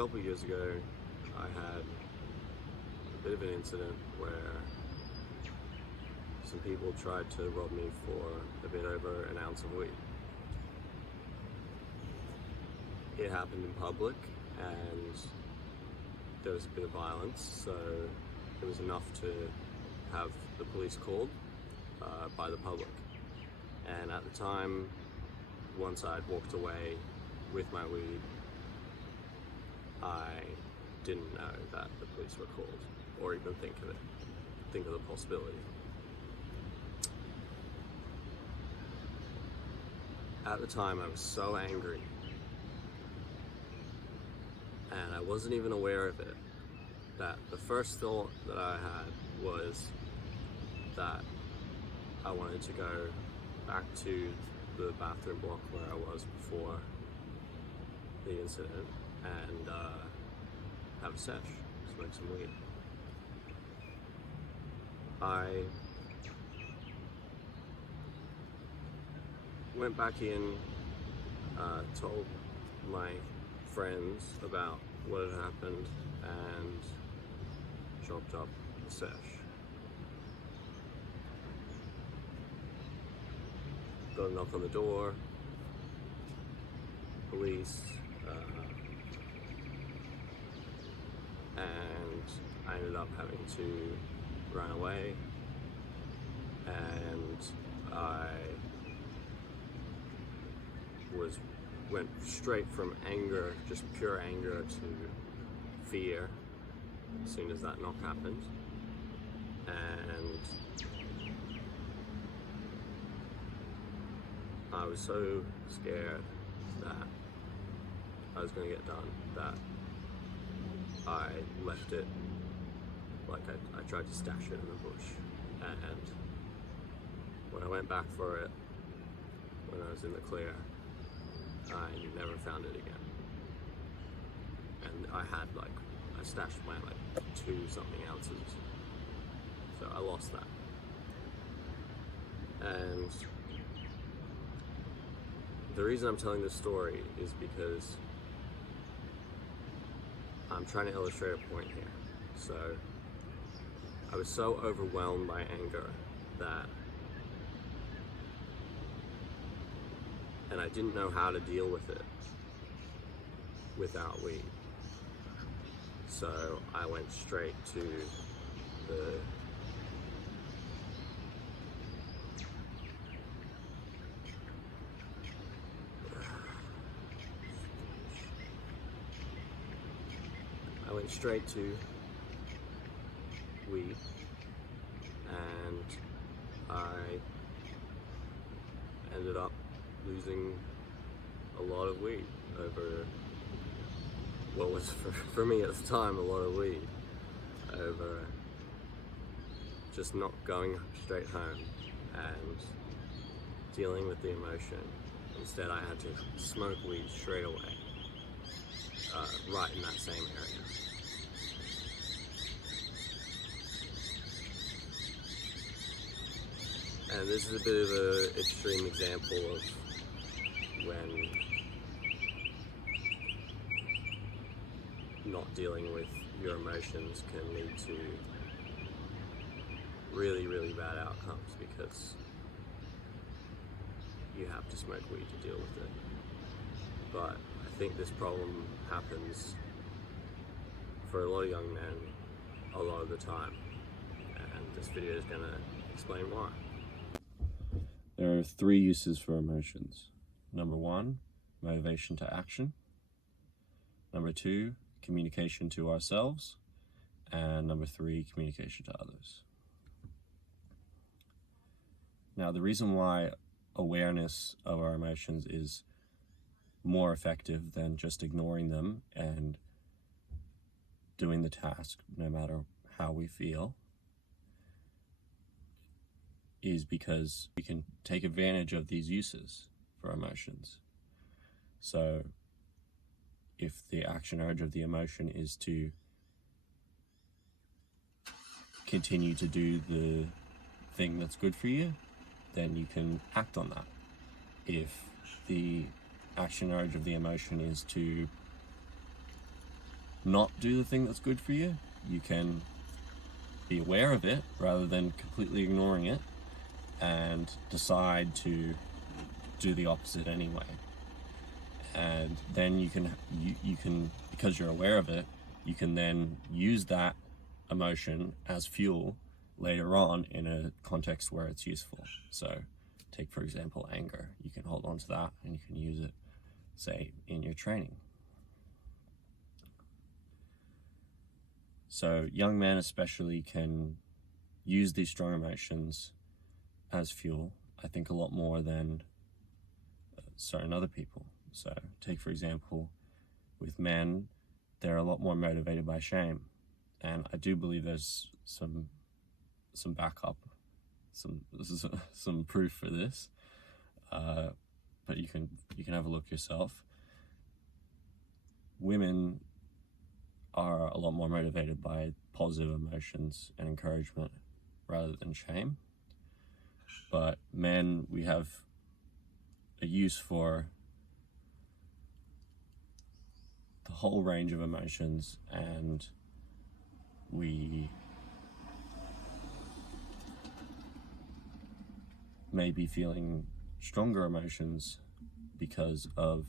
couple of years ago, I had a bit of an incident where some people tried to rob me for a bit over an ounce of weed. It happened in public and there was a bit of violence, so it was enough to have the police called by the public. And at the time, once I'd walked away with my weed, I didn't know that the police were called, or even think of the possibility. At the time, I was so angry, and I wasn't even aware of it, that the first thought that I had was that I wanted to go back to the bathroom block where I was before the incident and have a sesh, smoke some weed. I went back in, told my friends about what had happened and chopped up the sesh. Got a knock on the door, police, and I ended up having to run away, and I went straight from anger, just pure anger, to fear as soon as that knock happened. And I was so scared that I was going to get done that I left it, like I tried to stash it in the bush, and when I went back for it, when I was in the clear, I never found it again. And I stashed my 2-something ounces, so I lost that. And the reason I'm telling this story is because I'm trying to illustrate a point here. So I was so overwhelmed by anger and I didn't know how to deal with it without weed. So I went straight to weed, and I ended up losing a lot of weed over what was for me at the time a lot of weed, over just not going straight home and dealing with the emotion. Instead, I had to smoke weed straight away, right in that same area. And this is a bit of an extreme example of when not dealing with your emotions can lead to really, really bad outcomes, because you have to smoke weed to deal with it. But I think this problem happens for a lot of young men a lot of the time, and this video is going to explain why. There are 3 uses for emotions. Number 1, motivation to action. Number 2, communication to ourselves. And number 3, communication to others. Now, the reason why awareness of our emotions is more effective than just ignoring them and doing the task no matter how we feel is because we can take advantage of these uses for emotions. So if the action urge of the emotion is to continue to do the thing that's good for you, then you can act on that. If the action urge of the emotion is to not do the thing that's good for you. You can be aware of it rather than completely ignoring it and decide to do the opposite anyway. And then you can, because you're aware of it, you can then use that emotion as fuel later on in a context where it's useful. So take, for example, anger. You can hold on to that and you can use it, say, in your training. So young men especially can use these strong emotions as fuel, I think, a lot more than certain other people. So take, for example, with men, they're a lot more motivated by shame. And I do believe there's some backup, some proof for this, but you can have a look yourself. Women are a lot more motivated by positive emotions and encouragement rather than shame. But men, we have a use for the whole range of emotions, and we may be feeling stronger emotions because of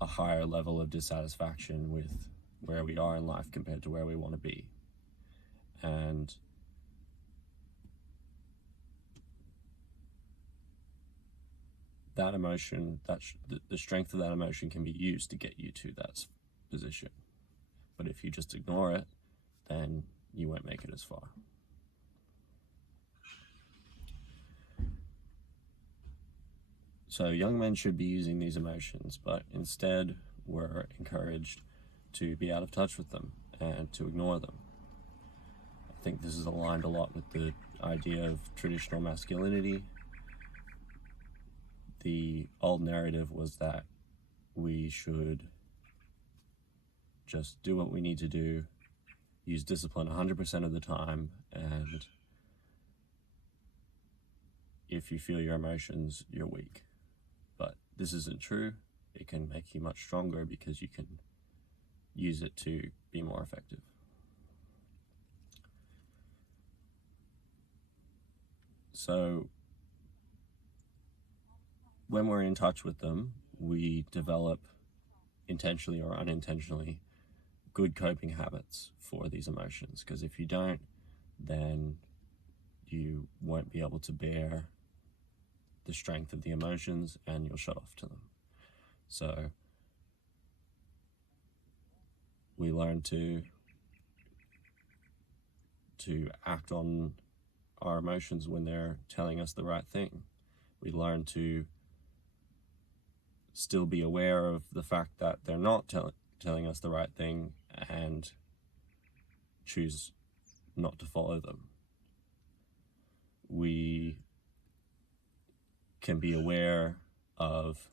a higher level of dissatisfaction with where we are in life compared to where we want to be. And that emotion, the strength of that emotion can be used to get you to that position. But if you just ignore it, then you won't make it as far. So young men should be using these emotions, but instead we're encouraged to be out of touch with them and to ignore them. I think this is aligned a lot with the idea of traditional masculinity. The old narrative was that we should just do what we need to do, use discipline 100% of the time, and if you feel your emotions, you're weak. But this isn't true. It can make you much stronger because you can use it to be more effective. So when we're in touch with them, we develop, intentionally or unintentionally, good coping habits for these emotions. Because if you don't, then you won't be able to bear the strength of the emotions and you'll shut off to them. So we learn to act on our emotions when they're telling us the right thing. We learn to still be aware of the fact that they're not telling us the right thing and choose not to follow them. We can be aware of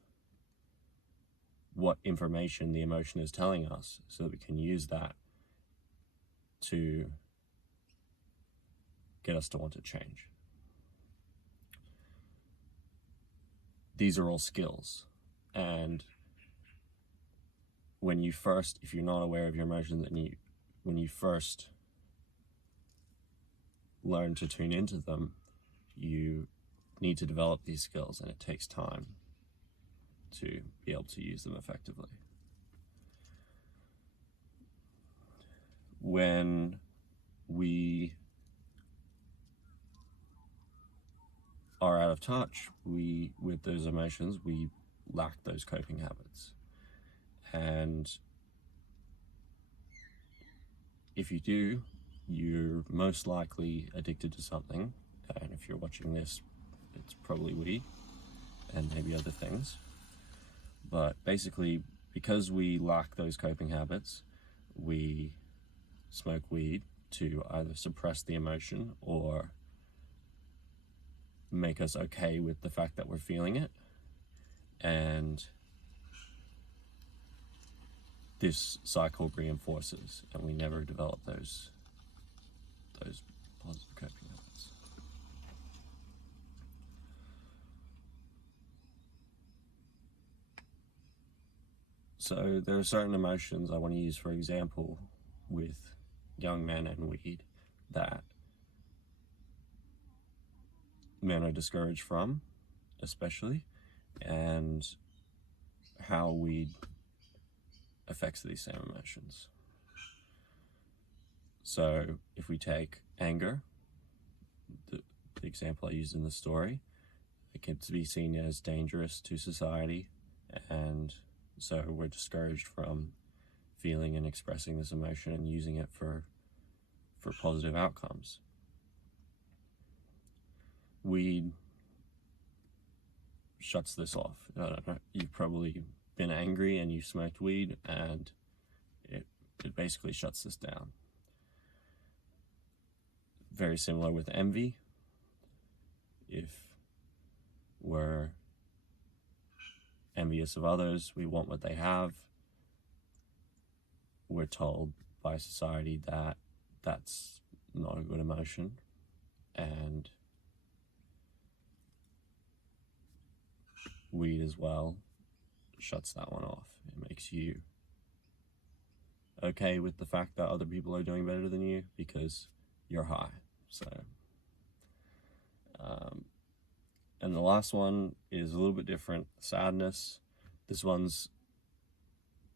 what information the emotion is telling us so that we can use that to get us to want to change. These are all skills, and when you first, if you're not aware of your emotions, and when you first learn to tune into them, you need to develop these skills, and it takes time to be able to use them effectively. When we are out of touch with those emotions, we lack those coping habits. And if you do, you're most likely addicted to something. And if you're watching this, it's probably weed and maybe other things. But basically, because we lack those coping habits, we smoke weed to either suppress the emotion or make us okay with the fact that we're feeling it. And this cycle reinforces, and we never develop those positive coping habits. So there are certain emotions I want to use, for example, with young men and weed that men are discouraged from, especially, and how weed affects these same emotions. So if we take anger, the example I used in the story, it can be seen as dangerous to society, and so we're discouraged from feeling and expressing this emotion and using it for positive outcomes. Weed shuts this off. I don't know, you've probably been angry and you smoked weed, and it basically shuts this down. Very similar with envy. If we're envious of others, we want what they have, we're told by society that that's not a good emotion, and weed as well shuts that one off. It makes you okay with the fact that other people are doing better than you because you're high. So and the last one is a little bit different, sadness. This one's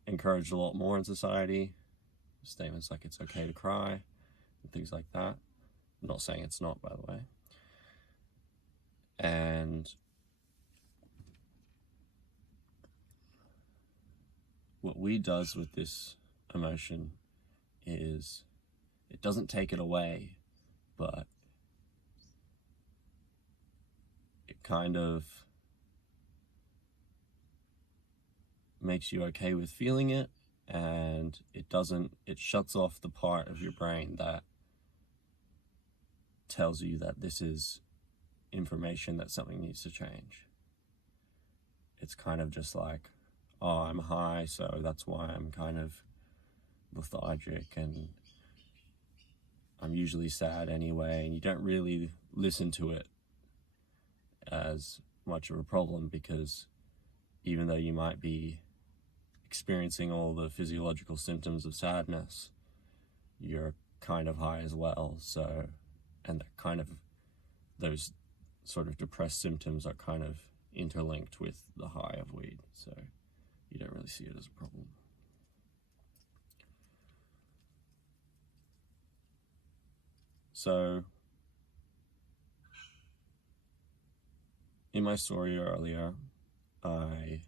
encouraged a lot more in society. Statements like it's okay to cry and things like that. I'm not saying it's not, by the way. And what weed does with this emotion is it doesn't take it away, but it kind of makes you okay with feeling it, and it shuts off the part of your brain that tells you that this is information that something needs to change. It's kind of just like, oh, I'm high, so that's why I'm kind of lethargic and I'm usually sad anyway, and you don't really listen to it as much of a problem, because even though you might be experiencing all the physiological symptoms of sadness, you're kind of high as well. So, and those sort of depressed symptoms are kind of interlinked with the high of weed, so you don't really see it as a problem. So in my story earlier, I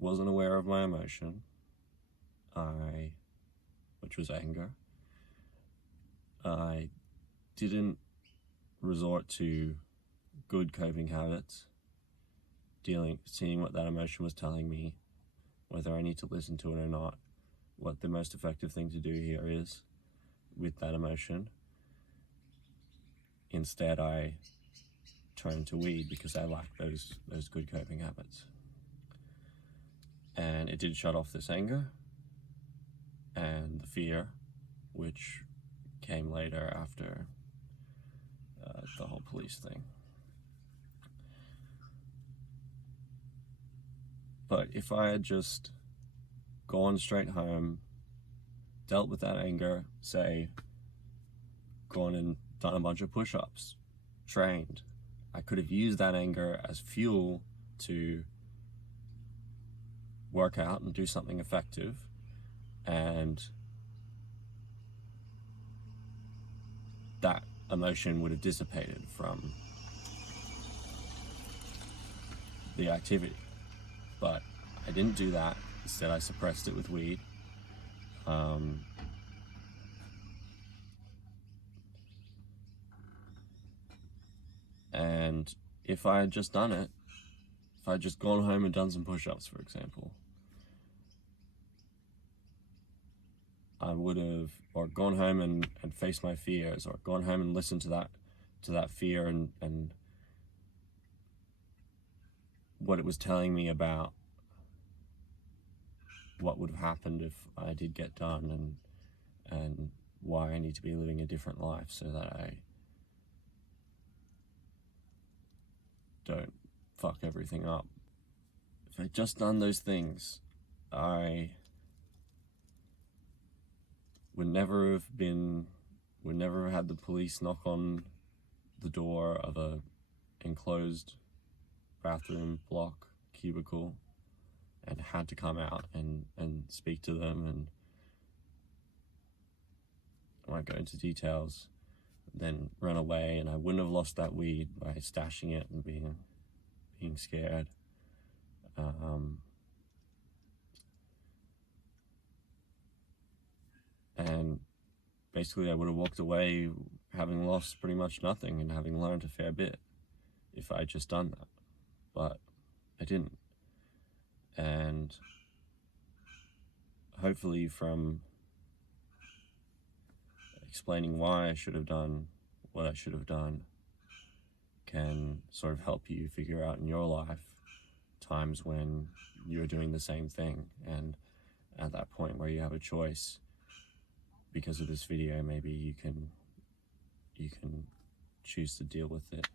wasn't aware of my emotion, which was anger. I didn't resort to good coping habits, seeing what that emotion was telling me, whether I need to listen to it or not, what the most effective thing to do here is with that emotion. Instead, I turned to weed because I lacked those good coping habits. And it did shut off this anger and the fear, which came later after the whole police thing. But if I had just gone straight home, dealt with that anger, say, gone and done a bunch of push-ups, trained, I could have used that anger as fuel to work out and do something effective, and that emotion would have dissipated from the activity. But I didn't do that. Instead, I suppressed it with weed. And if I had just done it, if I had just gone home and done some push-ups, for example, I would have, or gone home and faced my fears, or gone home and listened to that fear and what it was telling me about what would have happened if I did get done, and why I need to be living a different life so that don't fuck everything up. If I'd just done those things, I would never have had the police knock on the door of a enclosed bathroom block cubicle and had to come out and speak to them, and I won't go into details, then run away, and I wouldn't have lost that weed by stashing it and being scared. And basically I would have walked away having lost pretty much nothing and having learned a fair bit if I'd just done that, but I didn't. And hopefully from explaining why I should have done what I should have done can sort of help you figure out in your life times when you're doing the same thing, and at that point where you have a choice, because of this video, maybe you can choose to deal with it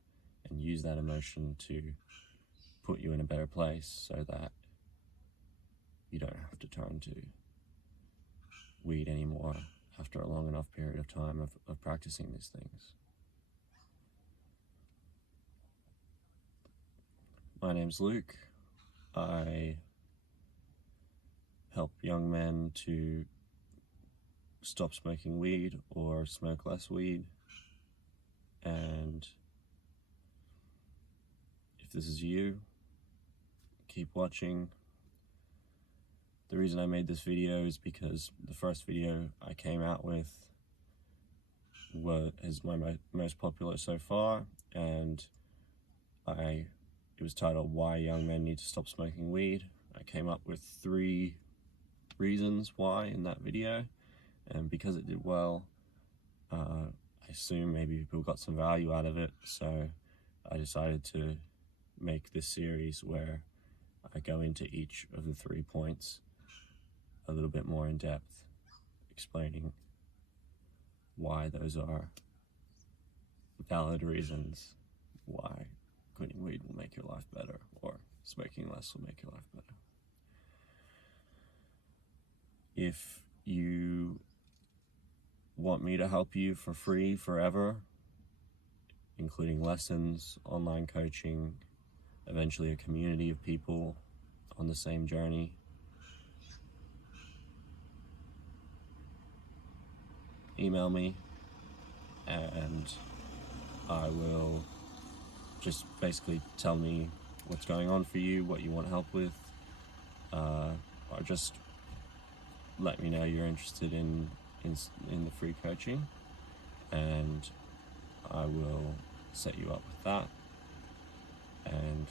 and use that emotion to put you in a better place so that you don't have to turn to weed anymore after a long enough period of time of practicing these things. My name's Luke. I help young men to stop smoking weed or smoke less weed, and if this is you, keep watching. The reason I made this video is because the first video I came out with is my most popular so far, and it was titled "Why Young Men Need to Stop Smoking Weed." I came up with 3 reasons why in that video, and because it did well, I assume maybe people got some value out of it, so I decided to make this series where I go into each of the 3 points a little bit more in depth, explaining why those are valid reasons why quitting weed will make your life better, or smoking less will make your life better. If you want me to help you for free forever, including lessons, online coaching, eventually a community of people on the same journey, email me and I will just basically tell me what's going on for you, what you want help with, or just let me know you're interested in the free coaching, and I will set you up with that. And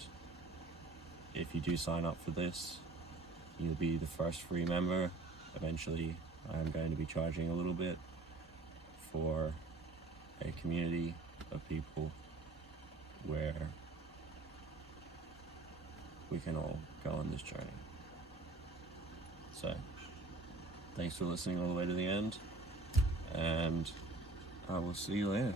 if you do sign up for this, you'll be the first free member. Eventually I'm going to be charging a little bit for a community of people where we can all go on this journey. So thanks for listening all the way to the end, and I will see you later.